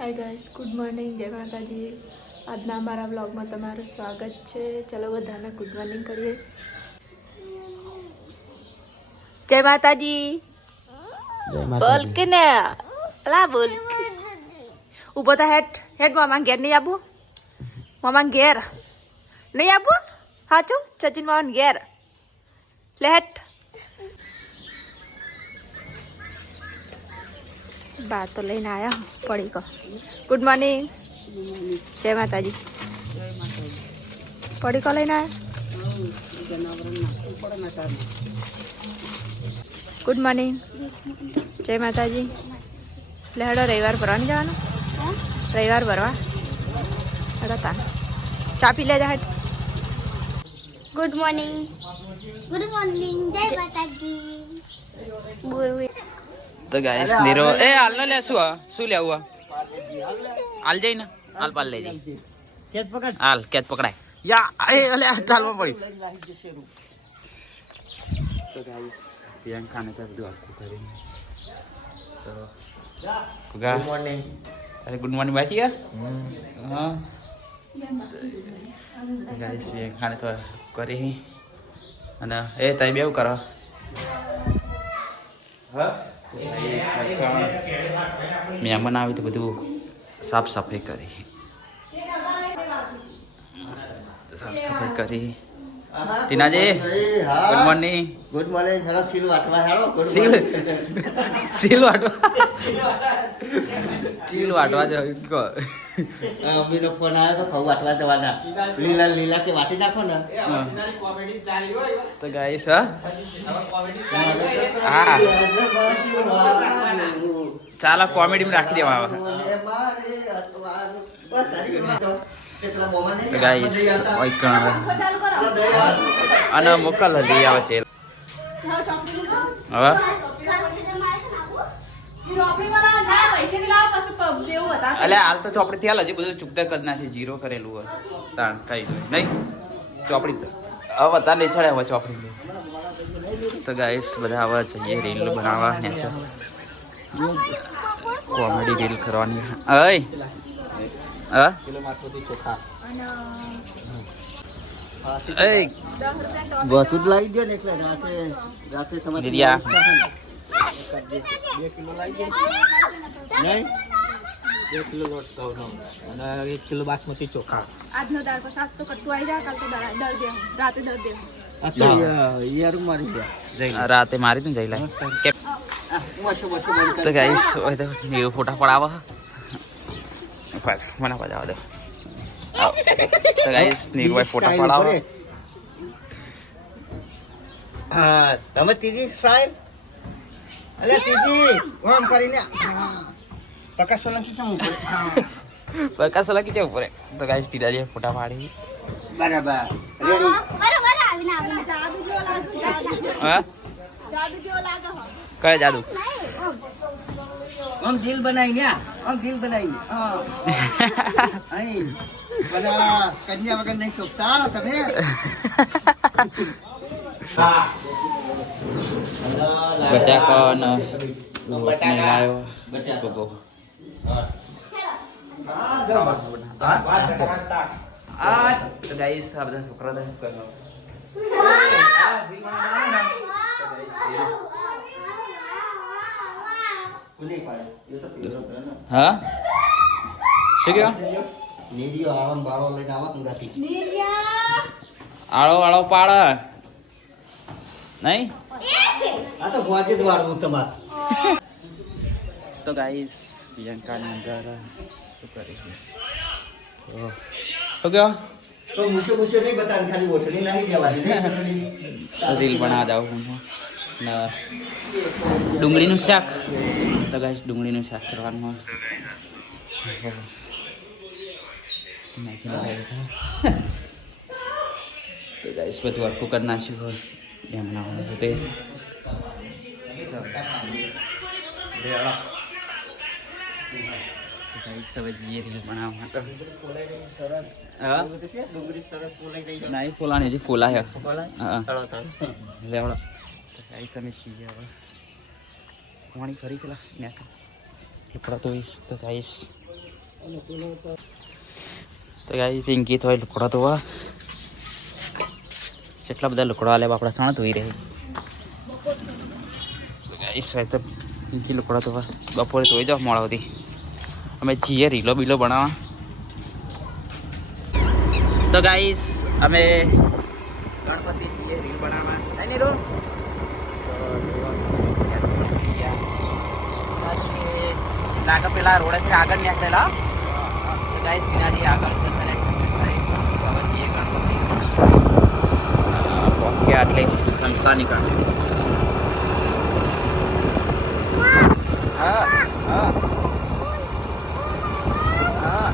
Hi guys, good morning, જય માતાજી. આજના અમારા વ્લોગમાં તમારું સ્વાગત છે. ચલો બધાને ગુડ મોર્નિંગ કરીએ. જય માતાજી. બોલ કે ને પેલા બોલ ઉભો થા. હેડ હેડ મામા ઘેર નહીં આવું. મામા ઘેર નહીં આવું. હાચું સચિન મામા ઘેર લે હેડ. બા તો લઈને આયા પડી કો. ગુડ મોર્નિંગ, જય માતાજી. પડી કો લઈને આયા. ગુડ મોર્નિંગ, જય માતાજી. એટલે હેડો રવિવાર ભરવા નહીં જવાનું? રવિવાર ભરવા હેડો તા ચા પી લેજા. હેડ. ગુડ મોર્નિંગ, જય માતાજી. તો ગાઈસ નીરો એ હાલ ન લે શું લેવું હાલ જઈ ને હાલ પાલ લઈ જઈ કેચ પકડ હાલ કેચ પકડાય યા એ અલે ચાલવા પડ્યું. તો ગાઈસ પ્રિયંકાને તો બધું આખું કરીને તો ગુડ મોર્નિંગ. અરે ગુડ મોર્નિંગ બાચી હા. તો ગાઈસ પ્રિયંકાને તો કરી અને એ તઈ બેવું કરો હા. મહેમાન આવી તો બધું સાફ સફાઈ કરી Tinaji good morning. Good morning. Hello સીલ વાટવા હેલો સીલ વાટવા જો અમીનો ફોન આવ્યો તો ખવ વાટવા જવાના. લીલા કે વાટી નાખો ને. તો ગાઈસ હા ચાલો કોમેડીમાં રાખી દેવા આવે. તો ગાઈસ અને મોકલ લઈ આવે છે હવે. અલે હાલ તો ચોપડી થયા હજી બધું ચૂકતા કરી નાખી. જીરો કરેલું હોય તાણ કઈ નહીં ચોપડી હવે તાર લઈ ચડે હવે ચોપડી. તો ગાઈસ બધા હવે જઈએ રીલ બનાવવા નેચર કોમેડી રીલ કરવાની. અય હા એ બધું જ લાવી દો ને એટલે રાતે તમારે 2 કિલો લાવી દો નહીં. 2 કિલો લોટ ઘઉંનો અને 1 કિલો બાસમતી ચોખા. આજનો દાળ પર સાસ્તો કટકો આવી જાય. કાલ તો દર દે રાતે દર દે. આ તો યાર મારી ગયા રાતે મારી તું જઈ લે. તો ગાઈસ ઓય તો નીરો ફોટા પડાવો મને પડાવ દે. તો ગાઈસ નીરો ભાઈ ફોટા પડાવો. હા તમે ત્રીજી સાઈડ અલે ત્રીજી આમ કરીને પ્રકાશ સોલંકી છે ઉપર. પ્રકાશ સોલંકી છે ઉપર. તો ગાઈસ ટીડાજી ફોટા પાડી બરાબર રેડી. બરાબર આવીને જાદુ જેવો લાગે. હા જાદુ જેવો લાગે હો. કયો જાદુ? આમ દિલ બનાવીને આમ દિલ બનાવીને હા અહીં બધા કન્યા વગર નહીં શોધતા તમે. બટાકા લાવ્યો બટાકો. તો ગાઈસ આ બધા છોકરા હા શું કહ્યું? નીરિયો આળો બાળો લઈને આવો અંગાથી. આળો આળો પાડ નહીં. આ તો ગોજે જ વાળવું તમારે. તો ગાઈસ પ્રિયંકાની અંદર શું કરી છે શું કહો? તો મૂછો નહીં બતાવે ખાલી ઓઠણી નાખી દેવાની. રીલ બનાવવા જાવ હું ને ડુંગળીનું શાક. તો ગાઈસ ડુંગળીનું શાક કરવાનું તો ગાઈસ બધું આખું કરી નાખ્યું હોય એમ ના હોય તો તે હવે જઈએ રીલ બનાવવા માટે. નહીં ફોલાની હજી ફોલા હે હા લેવડો. ગાઈસ અમે છીએ હવે પાણી ફરી પેલા ને કપડા તો ગાઈસ તો ગાઈ પિંકી તો લુકડો તો જેટલા બધા લુકડો આલે આપણા સણ ધોઈ રહી ગાઈસ તો પિંકી લુકડો તો બપોરે ધોઈ જાઓ મોડા સુધી અમે જઈએ રીલો બીલો બનાવવા તો ગાઈસ અમે ગણપતિ જઈએ રીલ બનાવવા નહીં રો લાગે પેલા રોડેથી આગળ નીકળેલા ગાઈસ પિનાજી આગળ કે આટલે રમસા નીકળ હા હા હા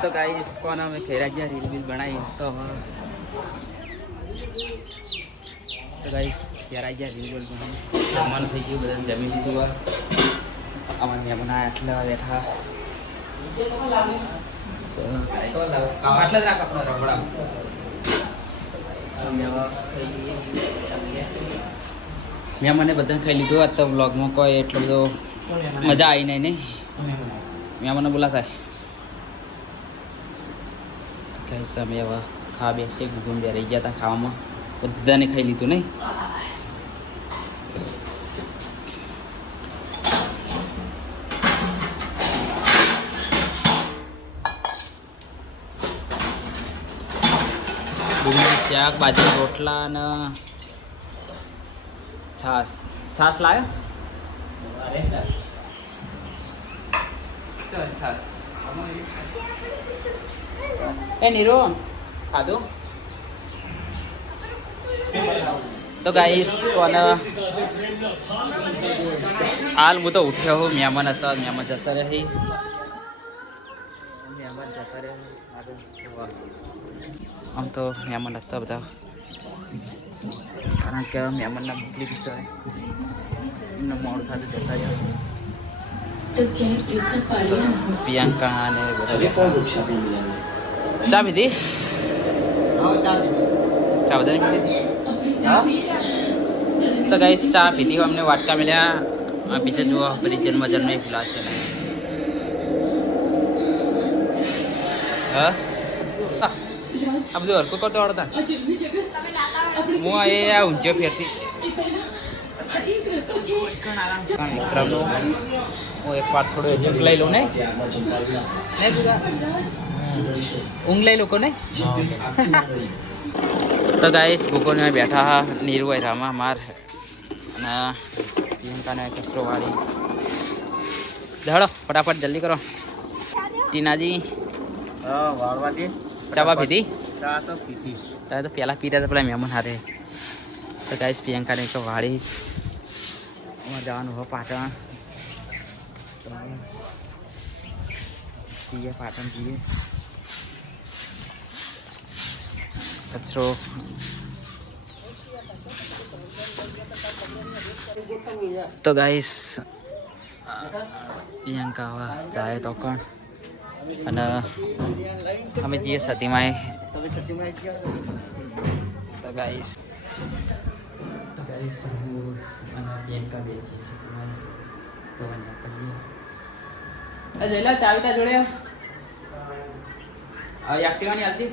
તો ગાઈસ કોના મેં ખેરાજ્યા રીલ બીલ બનાવી તો ગાઈસ ખેરાજ્યા રીલ બીલ બનાવી જમવાનું થઈ ગયું બધાને જમી લીધું વાર અમારે મહેમાન આટલા બેઠા આટલા જ રાખ આપણો રગડા મહેમાને બધાને ખાઈ લીધું આજ તો વ્લોગમાં કોઈ એટલો બધો મજા આવી નહીં મહેમાને બોલાતા કઈ સમય હવે ખાવા બેસીએ ગુગુમ બે રહી ગયા હતા ખાવામાં બધાને ખાઈ લીધું નહીં શાક બાજરી રોટલા અને છાસ છાસ લાવ્યો છાસ એ નીરો ખાધું તો ગાઈસ કોને હાલ હું તો ઉઠ્યો હું મહેમાન હતા મહેમાન જતા રહી આમ તો મહેમાન હતા બધા કારણ કે મહેમાનના મોકલી દીધો એમને મોડું થતું જતા રહ્યા પ્રિયંકા અને બધા ચા પીધી ચા બધા પીધી તો ગાઈસ ચા પીધી અમને વાટકા મળ્યા બીજા જુઓ બધી જન્મજન્મ નહીં ભૂલાશે નહીં હા આ બધું હરકું કરતો આવડતા હું એ ઊંચો ફેરતી વિક્રમનું હું એક વાર થોડું ઊંઘ લઈ લઉં ને ઊંઘ લઈ લો કોને તો ગાઈસ ભૂકોને બેઠા હા નીરવાઈ રામા માર અને પ્રિયંકાને કચરો વાળી ધડો ફટાફટ જલ્દી કરો ટીનાજી વાળવાથી ચાવા પીધી ચા તો પીધી તારે તો પહેલાં પીતા હતા પેલા મહેમાન હારે તો ગાઈસ પ્રિયંકાને એક વાળી અમારે જવાનું હોય પાટણ જઈએ પાટણ જઈએ કચરો તો ગાઈસ પ્રિયંકા હવે જાય તો કોણ અને અમે જઈએ સતીમાએ તો ગાઈસ હું અને પ્રિયંકા બે જઈએ સતીમાએ તો કરીએ જયલા ચાવીતા જોડે એક્ટિવાની હાલતી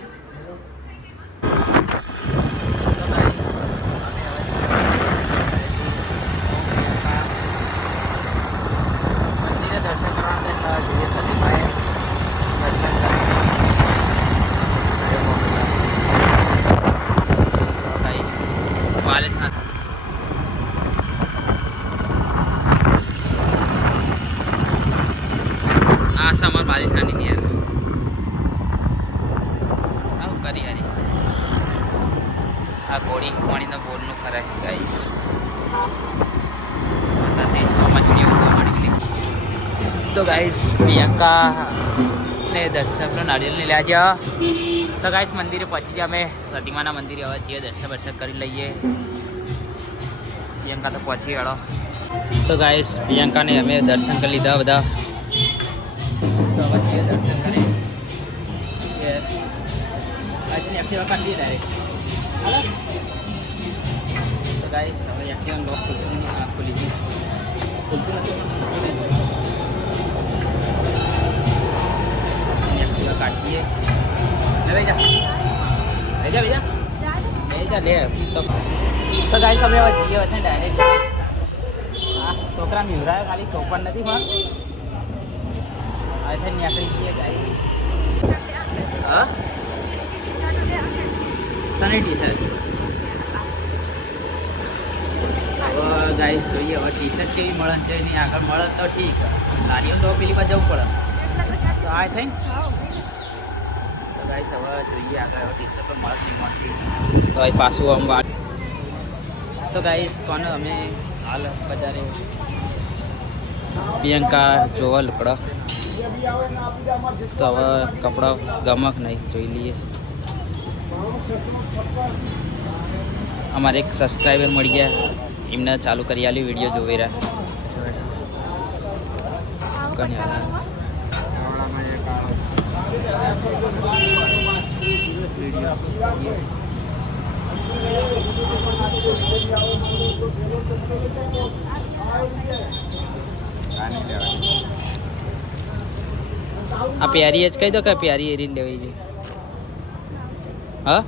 समर बारिश खानी नहीं है करी हरी आ घोड़ी पानी ना बोल करे गाइस बताते मछली तो गाइस प्रियंका ने दर्शक नारियल ने लिया जा तो गाइस मंदिर पहुंची गया हमें सतीमाना मंदिर હવે જે દર્શન દર્શન કરી લઈએ પ્રિયંકા તો પહોંચી ગયો તો ગાइस પ્રિયંકા ને અમે દર્શન કરી લીધા બધા तो अब ये दर्शन करें ऐसे एक्टिवा कर दिए डायरेक्ट तो गाइस अब एक्टिवा लॉक खुली थी લે તો ગાઈસ અમે હવે જઈએ છે ડાયરેક્ટ આ છોકરા મિવરાય ખાલી ચોપન નથી પણ આ છે નીકળી જઈએ ગાઈસ હા સની ટી-શર્ટ ગાઈસ જોઈએ હવે ટી-શર્ટ કેવી મળે છે એની આગળ મળે તો ઠીક લારીઓ તો પેલી બાજુ જવું પડે તો આ થઈ તો ગાઈસ હવે જોઈએ આગળ ટી-શર્ટ પણ મળે નહીં મળતી તો અહીં પાછું આમ તો ગાઈસ કોને અમે હાલ બજારે પ્રિયંકા જોવા લુકડો તો હવે કપડા ગમક નહીં જોઈ લઈએ અમારે એક સબસ્ક્રાઈબર મળી ગયા એમને ચાલુ કરી આલી વિડીયો જોઈ રહ્યા આ પ્યારી જ કહી દો કે પ્યારી એરી લેવી છે હા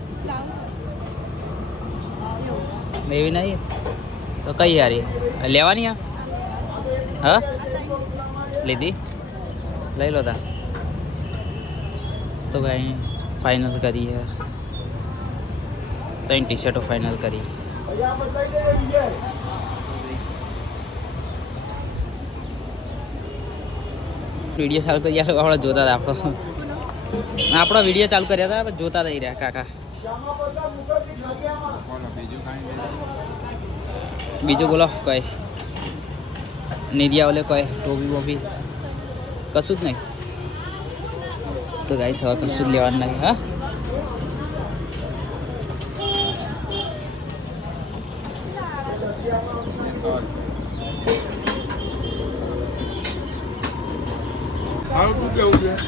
લેવી નહીં તો કઈ યારી લેવાની હા લીધી લઈ લો તા તો કઈ ફાઇનલ કરી है 3 ટી-શર્ટો ફાઇનલ કરી વિડીયો ચાલુ કરી આપણે જોતા હતા આપણો વિડીયો ચાલુ કર્યા હતા જોતા રહી રહ્યા કાકા બીજું બોલો કઈ નિધિયા ઓલે કઈ ટોપી બોપી કશું જ નહીં તો ગાઈસ હવે કશું જ લેવાનું નહીં હા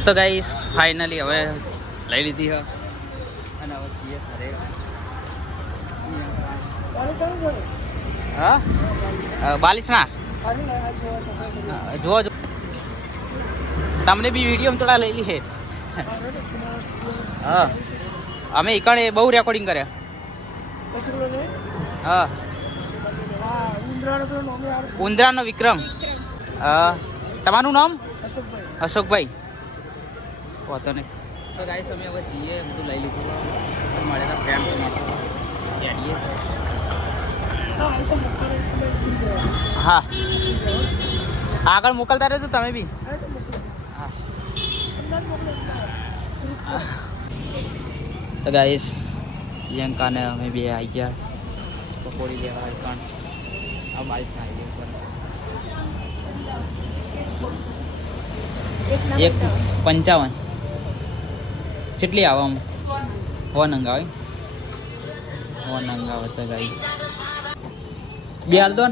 તો ગાઈસ ફાઇનલી હવે લઈ લીધી હ અને હવે જઈએ ઘરે હા 42 માં જો તમને બી વિડીયો થોડા લઈ લી હે હા અમે ઈકણે બહુ રેકોર્ડિંગ કર્યા હા ઉંદરાનો વિક્રમ તમારું નામ અશોકભાઈ વાતો નહીં તો ગાઈસ અમે હવે જઈએ બધું લઈ લીધું મળેલા ફ્રેન્ડ તો માટે એડીએ હા આગળ મોકલતા રહેજો તમે બી હા તો ગાઈસ પ્રિયંકાને અમે બે આવી ગયા પકોડી લેવા પણ આ 22 ના આવી એક 55 કેટલી આવે આમ હો નંગ આવે તો ગાઈસ બે હાલ દો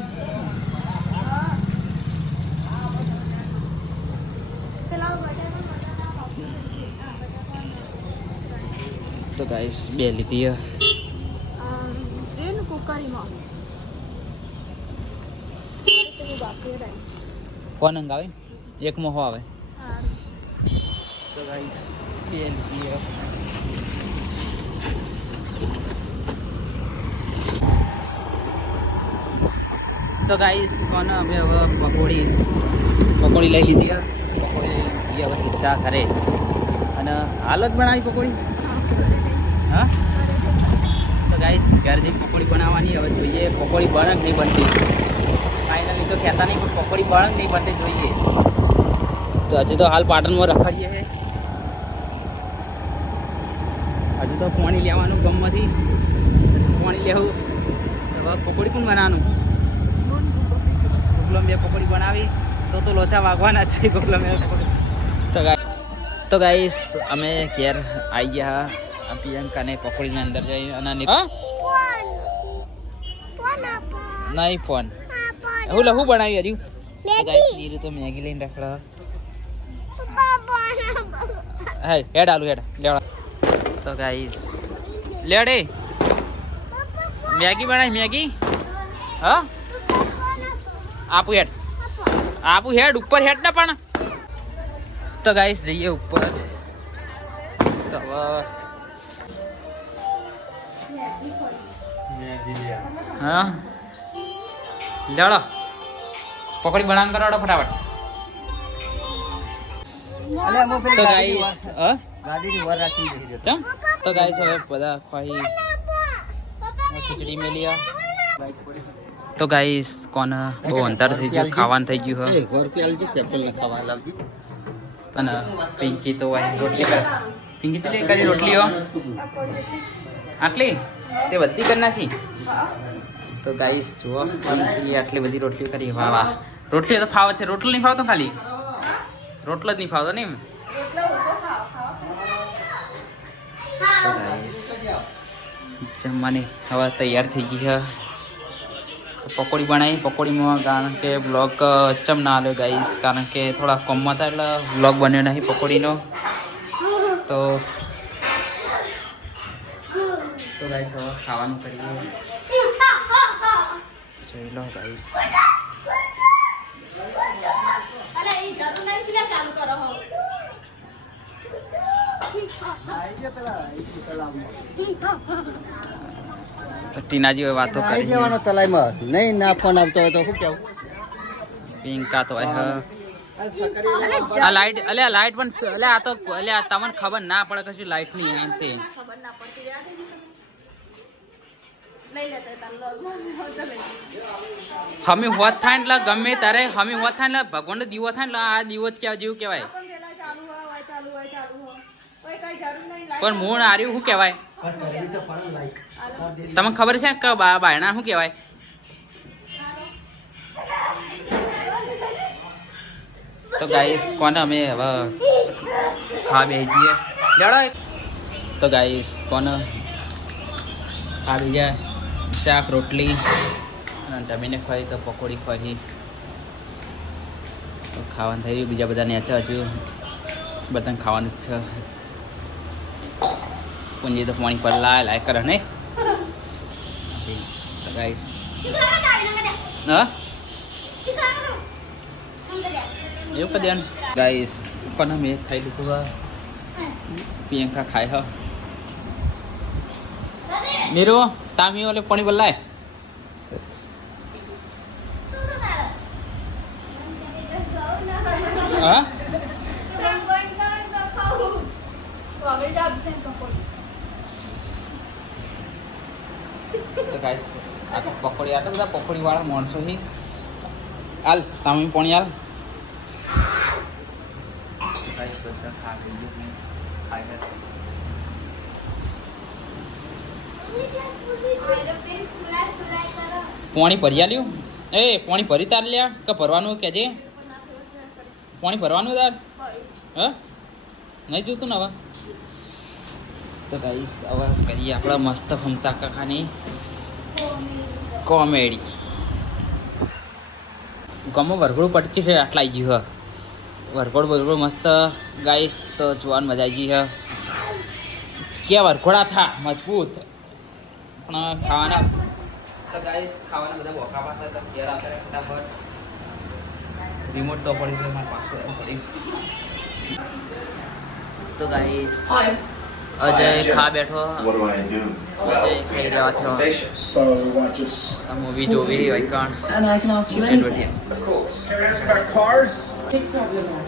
તો ગાઈસ બે લીધી હો નંગ આવે એક માં હો આવે તો ગાઈસ બે લીધી તો ગાઈસ કોને અમે હવે પકોડી લઈ લીધી પકોડી હવે સીધા ઘરે અને હાલ જ બનાવી પકોડી હા તો ગાઈસ ઘરે જઈ પકોડી બનાવવાની હવે જોઈએ પકોડી બને નહીં બનતી ફાઇનલી તો કહેતા નહીં પણ પકોડી બને નહીં બનતી જોઈએ તો હજુ તો હાલ પાટણમાં રખડીએ છે હજુ તો પાણી લેવાનું ગમમાંથી પાણી લેવું હવે પકોડી પણ બનાવવાનું ગોકલમ બે પકોડી બનાવી તો લોચા વાગવાના જ છે ગોકલમ તો ગાઈસ અમે ઘેર આવી ગયા પ્રિયંકાને પકોડીની અંદર જઈ અને નહીં ફોન હું લહુ બનાવી હજુ નીરુ તો મેગી લઈને રખડા હા હેડ આલુ હેડ લેવડા તો ગાઈસ લેડે મેગી બનાવી મેગી હા આપું હેડ ઉપર હેડ ને પણ તો ગાઈસ જઈએ ઉપર તો હા લેડો પકોડી બનાવવાનું કરાવડો ફટાફટ. તો ગાઈસ ગાડીની વર રાખીને બેસી રહ્યો. ચમ તો ગાઈસ હવે બધા ખાઈ ખીચડી મેલી. તો ગાઈસ કોને બહુ અંતર થઈ ગયું, ખાવાનું થઈ ગયું એ ઘર પે આલજો પેપલ ને ખાવા લાવજો. અને પિંકી તો રોટલી કરે. પિંકી ચલી કરી રોટલીઓ આટલી તે બધી કરી નાખી. તો ગાઈસ જુઓ પિંકી આટલી બધી રોટલીઓ કરી. વાહ વાહ રોટલીઓ તો ફાવે છે. રોટલો નહીં ફાવતો, ખાલી રોટલો જ નહીં ફાવતો ને એમ. તો ગાઈસ જમવાની હવે તૈયાર થઈ ગઈ છે. પકોડી બનાવી. પકોડીમાં કારણ કે બ્લોગ ચમ ના આવ્યો ગાઈસ, કારણ કે થોડા કોમમાં હતા એટલે બ્લોગ બન્યો નહીં પકોડીનો. તો ગાઈસ હવે ખાવાનું કરીએ. જોઈ લો ગાઈસ. તો ટીનાજી હવે વાતો આવી કરી. જવાનો તલાઈમાં નહીં ના ફોન આવતો હોય તો શું કેવું? પિંકા તો આ લાઈટ અલે આ લાઈટ પણ અલે આ તો અલે આ તમને ખબર ના પડે કશું લાઈટ ની અંતે. હમી હોત થાય એટલે ગમે તારે હમી હોત થાય એટલે ભગવાનનો દીવો થાય એટલે આ દીવો જ કેવા જેવું કહેવાય. પણ મૂળ આર્યું શું કહેવાય તમને ખબર છે કે બાયણા શું કહેવાય? તો ગાઈસ કોને અમે હવે ખા બેસી જઈએ. લેડો તો ગાઈસ કોને ખા બેસી જાય. શાક રોટલી અને જમીને ખાઈ તો પકોડી ખાઈ તો ખાવાનું થઈ ગયું. બીજા બધા નેચા હજુ બધાને ખાવાનું જ છે. પૂંજી તો પાણી પર લાય કરે નહીં. તો ગાઈસ હા એવું કરી દેવાનું. ગાઈસ પણ અમે ખાઈ લીધું હા. પ્રિયંકા ખાય હા. મીરો તામી ઓલે પાણી પર લાય. હા તો ગાઈસ આ તો પકોડી આ તો બધા પકોડી વાળા માણસો છે. હાલ તામી પાણી હાલ. ગાઈસ બધા ખાઈ લીધું. પાણી ભરી આલ્યું. એ પાણી ભરી તાર લ્યા કે ભરવાનું કે છે? પાણી ભરવાનું તાર હા નહીં જોતું ને હવે. તો ગાઈસ હવે કરીએ આપણા મસ્ત ફમતા કાકાની કોમેડી. ગમો વરઘોડું પડતી છે આટલા આવી ગયું હ. વરઘોડ મસ્ત ગાઈસ તો જોવાની મજા આવી ગઈ હ. કે વરઘોડા થા મજબૂત પણ ખાવાના. તો ગાઈસ ખાવાના બધા બોકા પાસે તો ઘેર આવતા ફટાફટ. રિમોટ તો પડી ગયો મારા પાસે પડી. તો ગાઈસ અજય ખા બેઠો. અજય ખાઈ રહ્યા છો. આ મૂવી જોવી હોય કાણ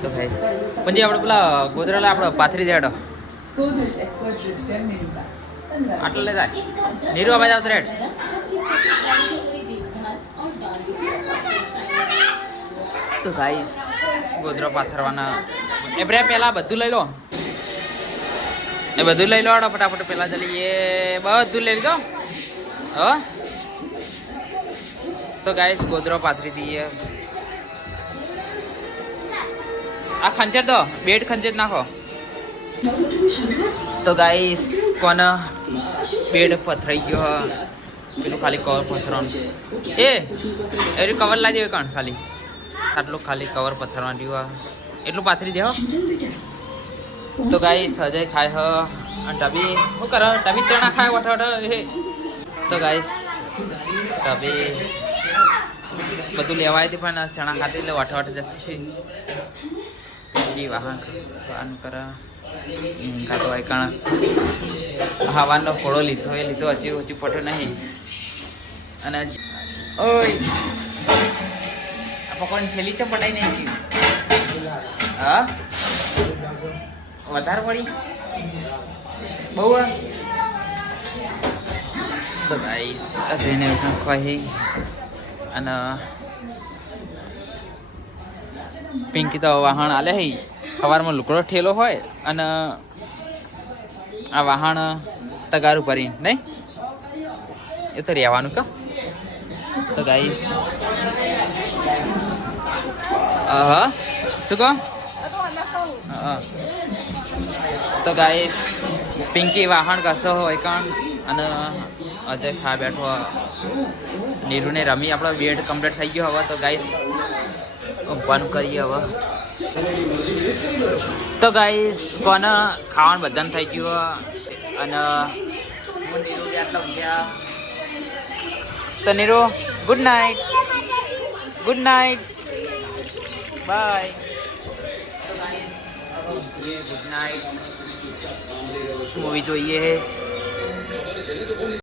તો ગાઈસ પછી આપણે પેલા ગોધરાલા આપણે પાથરી દેડો આટલે લઈ જાય. નીરુ અવાજ આવતો રેડ. તો ગાઈસ ગોધરો પાથરવાના એ પેલા બધું લઈ લો. એ બધું લઈ લો ફટાફટ. પેલા જલ્દી એ બધું લઈ લો. હા તો ગાઈસ ગોધરો પાથરી દઈએ. આ ખંચર તો બેડ ખંચર નાખો. તો ગાઈસ કોને બેડ પથરાઈ ગયો. પેલું ખાલી કવર પથરવાનું એ એનું કવર લાવી દેવું કાણ ખાલી આટલું ખાલી કવર પથરવાનું રહ્યું એટલું પાથરી દે. તો ગાઈસ અજય ખાય હ અને ટબી શું કરે? ટબી ચણા ખાય વઠ. તો ગાઈસ ટબી બધું લેવાય હતી પણ ચણા ખાતી એટલે વઠ જતી છે. વાહન કરે કાતો હોય કારણ હવાનો ફોડો લીધો એ લીધો હજી પટ્યો નહીં. અને ઓય આ પકોડી થેલી છે પડાઈ નહીં હા વધારે પડી બહુ તો ગાઈસ જઈને ખવાય અને પિંકી તો વાહણ આલે હઈ સવારમાં લુકડો ઠેલો હોય અને આ વાહણ તગારું ભરીને નહીં એ તો રહેવાનું કા તો ગાઈસ હા શું કહો હા તો ગાઈસ પિંકી વાહણ કશો હોય કણ અને અજય ખા બેઠો નીરુને રમી આપણો વેટ કમ્પ્લીટ થઈ ગયો હવે તો ગાઈસ ઊંઘવાનું કરીએ હવે તો ગાઈસ કોને ખાવાનું બધાને થઈ ગયું અને હું નીરુ આટલા ઊંઘ્યા તો Neeru good night good night bye good night movie જોઈએ